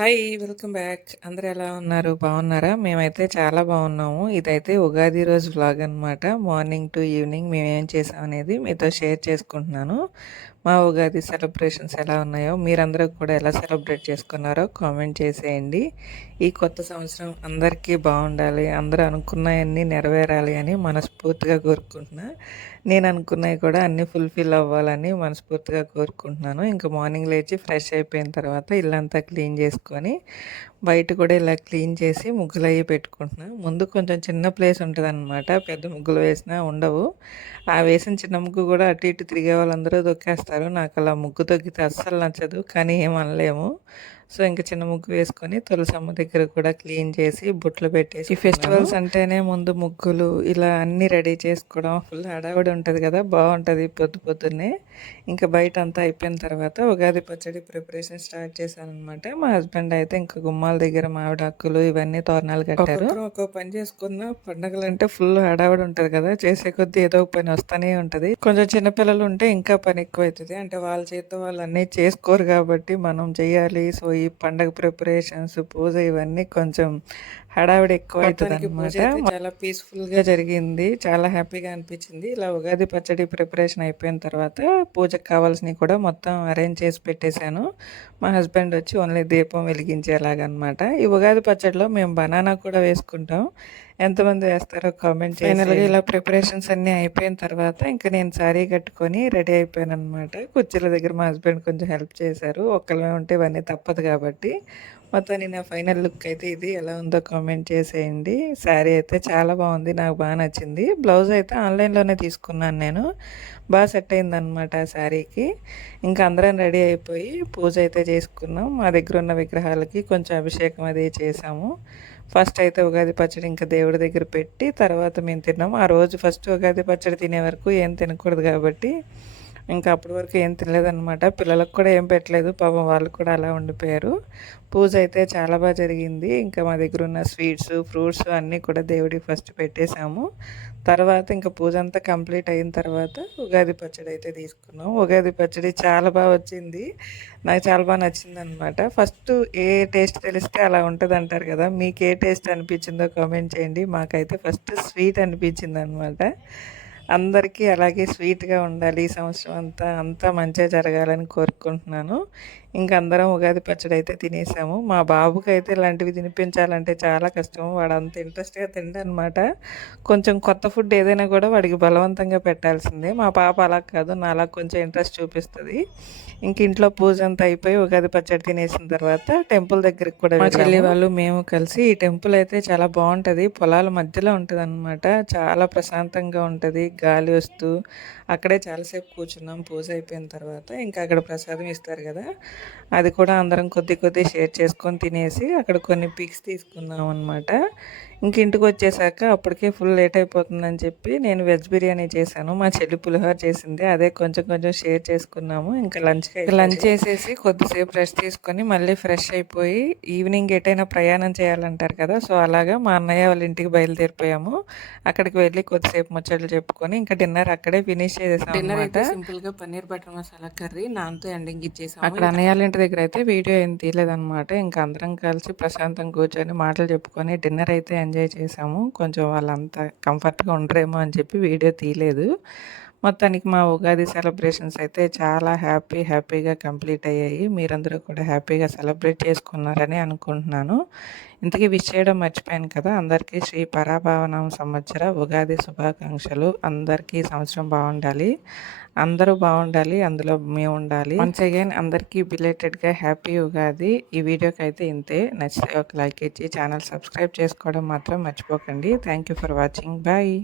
Hi! Welcome back. అందరూ ఎలా ఉన్నారు? బాగున్నారా? మేమైతే చాలా బాగున్నాము. ఇదైతే ఉగాది రోజు వ్లాగ్ అనమాట. మార్నింగ్ టు ఈవినింగ్ మేమేం చేసామనేది మీతో షేర్ చేసుకుంటున్నాను. మా ఉగాది సెలబ్రేషన్స్ ఎలా ఉన్నాయో, మీరందరూ కూడా ఎలా సెలబ్రేట్ చేసుకున్నారో కామెంట్ చేసేయండి. ఈ కొత్త సంవత్సరం అందరికీ బాగుండాలి, అందరూ అనుకున్నవన్నీ నెరవేరాలి అని మనస్ఫూర్తిగా కోరుకుంటున్నా. నేను అనుకున్నవి కూడా అన్నీ ఫుల్ఫిల్ అవ్వాలని మనస్ఫూర్తిగా కోరుకుంటున్నాను. ఇంకా మార్నింగ్ లేచి ఫ్రెష్ అయిపోయిన తర్వాత ఇల్లంతా క్లీన్ చేసుకొని బయట కూడా ఇలా క్లీన్ చేసి ముగ్గులు అవి పెట్టుకుంటున్నాను. ముందు కొంచెం చిన్న ప్లేస్ ఉంటుందన్నమాట, పెద్ద ముగ్గులు వేసినా ఉండవు. ఆ వేసిన చిన్న ముగ్గు కూడా అటు ఇటు తిరిగే వాళ్ళందరూ దొక్కేస్తారు. నాకు అలా ముగ్గు తొక్కితే అస్సలు నచ్చదు, కానీ ఏమనలేము. సో ఇంకా చిన్న ముగ్గు వేసుకొని తులసమ్మ దగ్గర కూడా క్లీన్ చేసి బొట్లు పెట్టేసి, ఈ ఫెస్టివల్స్ అంటేనే ముందు ముగ్గులు ఇలా అన్నీ రెడీ చేసుకోవడం ఫుల్ హడావిడి ఉంటుంది కదా, బాగుంటుంది పొద్దున్నే. ఇంకా బయట అంతా అయిపోయిన తర్వాత ఉగాది పచ్చడి ప్రిపరేషన్ స్టార్ట్ చేశాను అనమాట. మా హస్బెండ్ అయితే ఇంకా గుమ్మాల దగ్గర మామిడాకులు ఇవన్నీ తోరణాలు కట్టారు. ఒక్కో పని చేసుకున్న పండగలు అంటే ఫుల్ హడావిడి ఉంటుంది కదా, చేసే కొద్దీ ఏదో ఒక పని వస్తూనే ఉంటుంది. కొంచెం చిన్నపిల్లలు ఉంటే ఇంకా పని ఎక్కువ అవుతుంది, అంటే వాళ్ళ చేతితో వాళ్ళు అన్నీ చేసుకోరు కాబట్టి మనం చేయాలి. సో ఈ పండగ ప్రిపరేషన్స్, పూజ ఇవన్నీ కొంచెం హడావిడి ఎక్కువ అవుతుంది అనమాట. చాలా పీస్ఫుల్గా జరిగింది, చాలా హ్యాపీగా అనిపించింది. ఇలా ఉగాది పచ్చడి ప్రిపరేషన్ అయిపోయిన తర్వాత పూజకు కావాల్సినవి కూడా మొత్తం అరేంజ్ చేసి పెట్టేశాను. మా హస్బెండ్ వచ్చి ఓన్లీ దీపం వెలిగించేలాగనమాట. ఈ ఉగాది పచ్చడిలో మేము బనానా కూడా వేసుకుంటాం. ఎంతమంది వేస్తారో కామెంట్ చేసి. ఫైనల్గా ఇలా ప్రిపరేషన్స్ అన్నీ అయిపోయిన తర్వాత ఇంకా నేను శారీ కట్టుకొని రెడీ అయిపోయాను అనమాట. కుర్చీల దగ్గర మా హస్బెండ్ కొంచెం హెల్ప్ చేశారు, ఒక్కళ్ళమే ఉంటే ఇవన్నీ తప్పదు కాబట్టి. మొత్తాన్ని నా ఫైనల్ లుక్ అయితే ఇది, ఎలా ఉందో కామెంట్ చేసేయండి. శారీ అయితే చాలా బాగుంది, నాకు బాగా నచ్చింది. బ్లౌజ్ అయితే ఆన్లైన్లోనే తీసుకున్నాను నేను, బాగా సెట్ అయిందనమాట ఆ శారీకి. ఇంకా అందరం రెడీ అయిపోయి పూజ అయితే చేసుకున్నాం. మా దగ్గర ఉన్న విగ్రహాలకి కొంచెం అభిషేకం అది చేసాము. ఫస్ట్ అయితే ఉగాది పచ్చడి ఇంకా దేవుడి దగ్గర పెట్టి తర్వాత మేము తిన్నాము. ఆ రోజు ఫస్ట్ ఉగాది పచ్చడి తినే వరకు ఏం తినకూడదు కాబట్టి ఇంకా అప్పటి వరకు ఏం తినలేదన్నమాట. పిల్లలకు కూడా ఏం పెట్టలేదు, పాపం వాళ్ళు కూడా అలా ఉండిపోయారు. పూజ అయితే చాలా బాగా జరిగింది. ఇంకా మా దగ్గర ఉన్న స్వీట్స్, ఫ్రూట్స్ అన్నీ కూడా దేవుడికి ఫస్ట్ పెట్టేశాము. తర్వాత ఇంకా పూజ అంతా కంప్లీట్ అయిన తర్వాత ఉగాది పచ్చడి అయితే తీసుకున్నాం. ఉగాది పచ్చడి చాలా బాగా వచ్చింది, నాకు చాలా బాగా నచ్చింది అనమాట. ఫస్ట్ ఏ టేస్ట్ తెలిస్తే అలా ఉంటుంది అంటారు కదా, మీకు ఏ టేస్ట్ అనిపించిందో కామెంట్ చేయండి. మాకైతే ఫస్ట్ స్వీట్ అనిపించింది అనమాట. అందరికీ అలాగే స్వీట్గా ఉండాలి, ఈ సంవత్సరం అంతా మంచిగా జరగాలని కోరుకుంటున్నాను. ఇంక అందరం ఉగాది పచ్చడి అయితే తినేసాము. మా బాబుకి అయితే ఇలాంటివి తినిపించాలంటే చాలా కష్టం, వాడు అంత ఇంట్రెస్ట్గా తిండనమాట. కొంచెం కొత్త ఫుడ్ ఏదైనా కూడా వాడికి బలవంతంగా పెట్టాల్సిందే. మా పాప అలా కాదు, నాలా కొంచెం ఇంట్రెస్ట్ చూపిస్తుంది. ఇంక ఇంట్లో పూజ అంతా అయిపోయి ఉగాది పచ్చడి తినేసిన తర్వాత టెంపుల్ దగ్గరికి కూడా మా చెల్లి వాళ్ళు మేము కలిసి, ఈ టెంపుల్ అయితే చాలా బాగుంటుంది, పొలాల మధ్యలో ఉంటుంది అనమాట. చాలా ప్రశాంతంగా ఉంటుంది, గాలి వస్తూ. అక్కడే చాలాసేపు కూర్చున్నాం పూజ అయిపోయిన తర్వాత. ఇంకా అక్కడ ప్రసాదం ఇస్తారు కదా, అది కూడా అందరం కొద్ది షేర్ చేసుకొని తినేసి అక్కడ కొన్ని పిక్స్ తీసుకున్నాం అనమాట. ఇంక ఇంటికి వచ్చేసాక అప్పటికే ఫుల్ లేట్ అయిపోతుందని చెప్పి నేను వెజ్ బిర్యానీ చేశాను, మా చెల్లి పులిహోర చేసింది, అదే కొంచెం షేర్ చేసుకున్నాము. ఇంకా లంచ్ చేసేసి కొద్దిసేపు రెస్ట్ తీసుకొని మళ్ళీ ఫ్రెష్ అయిపోయి ఈవినింగ్ ఎటైనా ప్రయాణం చేయాలంటారు కదా, సో అలాగా మా అన్నయ్య వాళ్ళ ఇంటికి బయలుదేరిపోయాము. అక్కడికి వెళ్ళి కొద్దిసేపు ముచ్చట్లు చెప్పుకొని ఇంకా డిన్నర్ అక్కడే ఫినిష్ చేసేసాం అనమాట. సింపుల్గా పన్నీర్ బటర్ మసాలా కర్రీ నాన్తో ఎండింగ్ ఇచ్చేసాము. అక్కడ అన్నయ్య వాళ్ళ ఇంటి దగ్గర అయితే వీడియో ఏం తీయలేదన్నమాట. ఇంకా అందరం కలిసి ప్రశాంతంగా కూర్చొని మాటలు చెప్పుకొని డిన్నర్ అయితే ఎంజాయ్ చేసాము. కొంచెం వాళ్ళంతా కంఫర్ట్గా ఉండరేమో అని చెప్పి వీడియో తీయలేదు. మొత్తానికి మా ఉగాది సెలబ్రేషన్స్ అయితే చాలా హ్యాపీగా కంప్లీట్ అయ్యాయి. మీరందరూ కూడా హ్యాపీగా సెలబ్రేట్ చేసుకున్నారని అనుకుంటున్నాను. ఇంతకీ విష్ చేయడం మర్చిపోయాను కదా, అందరికీ శ్రీ పరాభావనం సంవత్సర ఉగాది శుభాకాంక్షలు. అందరికీ సంవత్సరం బాగుండాలి, అందరూ బాగుండాలి, అందులో మేము ఉండాలి. వన్స్ అగైన్ అందరికీ బిలేటెడ్గా హ్యాపీ ఉగాది. ఈ వీడియోకి అయితే ఇంతే, నచ్చితే ఒక లైక్ ఇచ్చి ఛానల్ సబ్స్క్రైబ్ చేసుకోవడం మాత్రం మర్చిపోకండి. Thank you for watching, bye.